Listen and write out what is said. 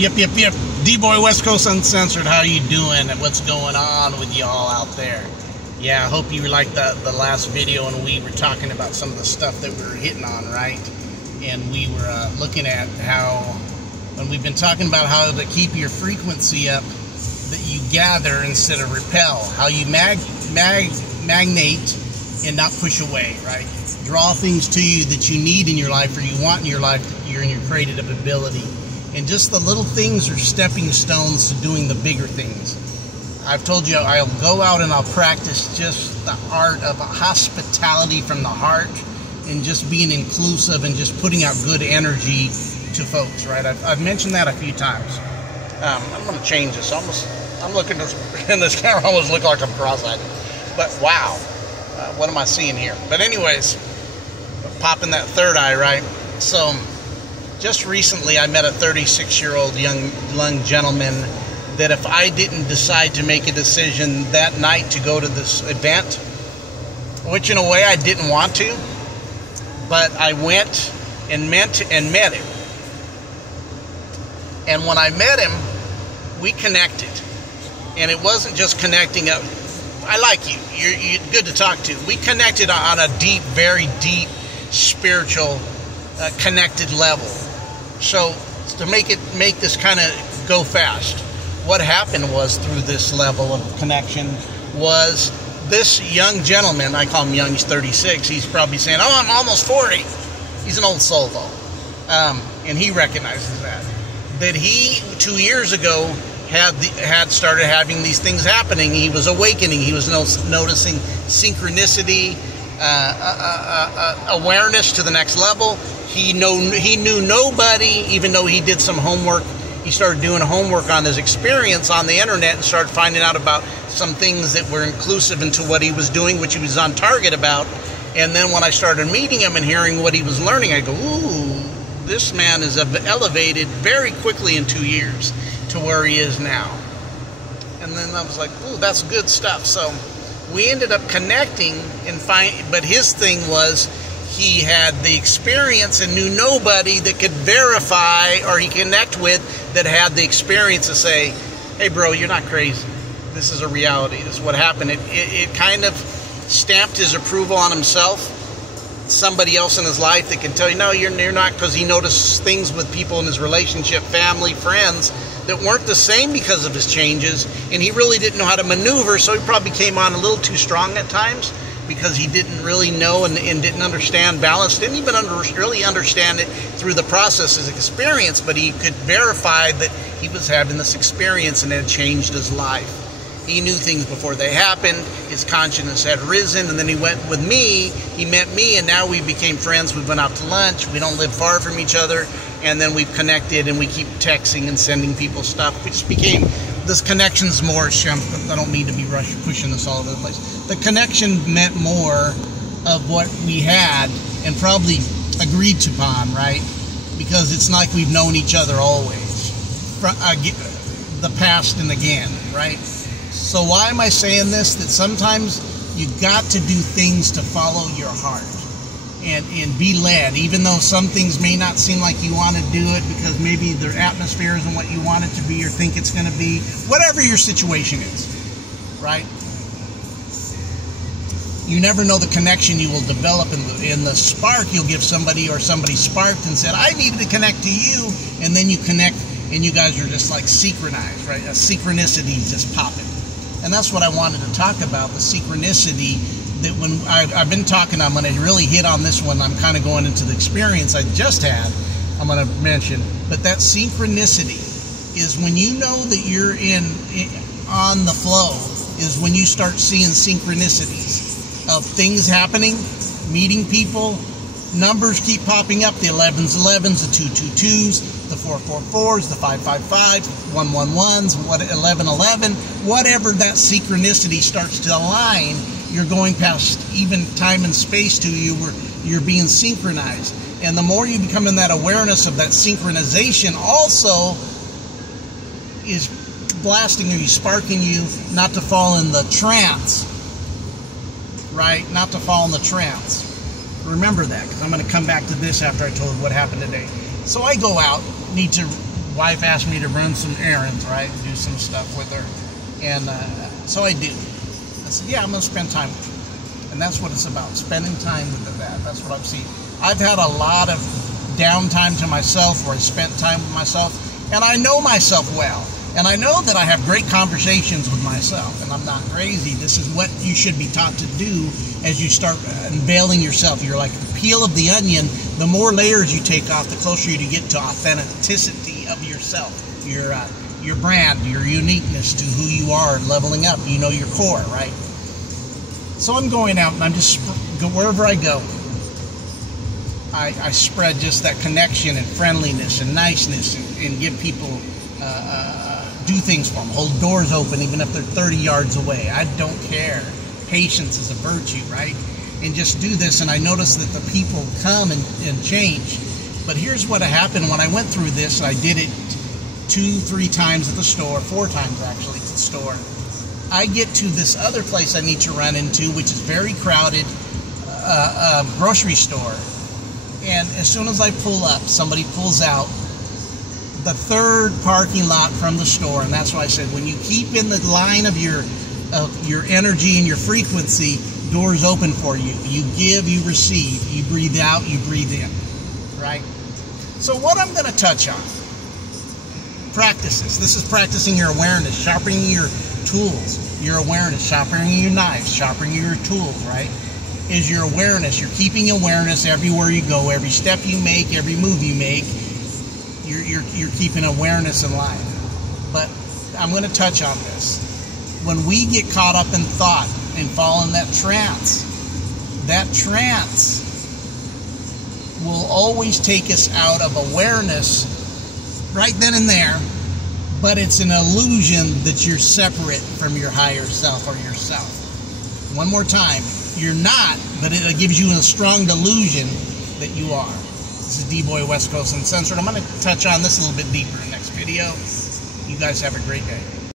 Yep. D-Boy West Coast Uncensored, how you doing? What's going on with y'all out there? Yeah, I hope you liked the last video, and we were talking about some of the stuff that we were hitting on, right? And we were looking at how, when we've been talking about how to keep your frequency up, that you gather instead of repel, how you magnate and not push away, right? Draw things to you that you need in your life or you want in your life, you're in your creative ability. And just the little things are stepping stones to doing the bigger things. I've told you I'll go out and I'll practice just the art of hospitality from the heart and just being inclusive and just putting out good energy to folks, right? I've mentioned that a few times. I'm going to change this. I'm looking in this camera, I almost look like I'm cross-eyed. But wow, what am I seeing here? But anyways, popping that third eye, right? So just recently I met a 36-year-old young gentleman that if I didn't decide to make a decision that night to go to this event, which in a way I didn't want to, but I went and met him. And when I met him, we connected. And it wasn't just connecting up. I like you. You're good to talk to. We connected on a deep, very deep, spiritual, connected level. So to make this kind of go fast, what happened was through this level of connection was this young gentleman, I call him young, he's 36, he's probably saying, oh, I'm almost 40. He's an old soul though. And he recognizes that he 2 years ago had started having these things happening. He was awakening. He was noticing synchronicity, awareness to the next level. He knew nobody, even though he did some homework. He started doing homework on his experience on the internet and started finding out about some things that were inclusive into what he was doing, which he was on target about. And then when I started meeting him and hearing what he was learning, I go, ooh, this man is elevated very quickly in 2 years to where he is now. And then I was like, ooh, that's good stuff. So we ended up connecting but his thing was he had the experience and knew nobody that could verify or he connect with that had the experience to say, hey bro, you're not crazy. This is a reality. This is what happened. It kind of stamped his approval on himself. Somebody else in his life that can tell you, no, you're not, because he noticed things with people in his relationship, family, friends, that weren't the same because of his changes, and he really didn't know how to maneuver, so he probably came on a little too strong at times because he didn't really know and didn't understand balance, didn't even really understand it through the process as experience, but he could verify that he was having this experience and it had changed his life. He knew things before they happened, his consciousness had risen, and then he went with me, he met me, and now we became friends. We went out to lunch, we don't live far from each other, and then we've connected and we keep texting and sending people stuff. We just became, this connection's more, I don't mean to be pushing this all over the place. The connection meant more of what we had and probably agreed upon, right? Because it's like we've known each other always, the past and again, right? So why am I saying this? That sometimes you got to do things to follow your heart and be led, even though some things may not seem like you want to do it because maybe their atmosphere isn't what you want it to be or think it's going to be, whatever your situation is, right? You never know the connection you will develop in the spark you'll give somebody, or somebody sparked and said, I needed to connect to you, and then you connect and you guys are just like synchronized, right? A synchronicity is just popping. And that's what I wanted to talk about, the synchronicity that when I've been talking, I'm going to really hit on this one. I'm kind of going into the experience I just had, I'm going to mention. But that synchronicity is when you know that you're on the flow, is when you start seeing synchronicities of things happening, meeting people, numbers keep popping up, the 11s, the 222s, the 444s, the 555s, 111s, 1111, whatever that synchronicity starts to align, you're going past even time and space to you where you're being synchronized. And the more you become in that awareness of that synchronization also is blasting you, sparking you not to fall in the trance, right? Not to fall in the trance. Remember that, because I'm going to come back to this after I told what happened today. So I go out, need to wife asked me to run some errands, right? Do some stuff with her. And so I do. I said, yeah, I'm going to spend time with you. And that's what it's about, spending time with that. That's what I've seen. I've had a lot of downtime to myself where I spent time with myself. And I know myself well. And I know that I have great conversations with myself. And I'm not crazy. This is what you should be taught to do as you start unveiling yourself. You're like the peel of the onion. The more layers you take off, the closer you get to authenticity of yourself. Your brand, your uniqueness to who you are, leveling up. You know your core, right? So I'm going out and I'm just, wherever I go, I spread just that connection and friendliness and niceness and give people, do things for them. Hold doors open even if they're 30 yards away. I don't care. Patience is a virtue, right? And just do this, and I notice that the people come and change. But here's what happened when I went through this. I did it 2-3 times at the store, 4 times actually to the store. I get to this other place I need to run into, which is very crowded, grocery store. And as soon as I pull up, somebody pulls out the 3rd parking lot from the store. And that's why I said, when you keep in the line of your energy and your frequency, doors open for you. You give, you receive. You breathe out, you breathe in. Right? So what I'm going to touch on, practices. This is practicing your awareness, sharpening your tools, your awareness, sharpening your knives, sharpening your tools, right? Is your awareness. You're keeping awareness everywhere you go, every step you make, every move you make. You're keeping awareness in line. But I'm going to touch on this. When we get caught up in thought and fall in that trance will always take us out of awareness right then and there, but it's an illusion that you're separate from your higher self or yourself. One more time, you're not, but it gives you a strong delusion that you are. This is D-Boy West Coast Uncensored. I'm going to touch on this a little bit deeper in the next video. You guys have a great day.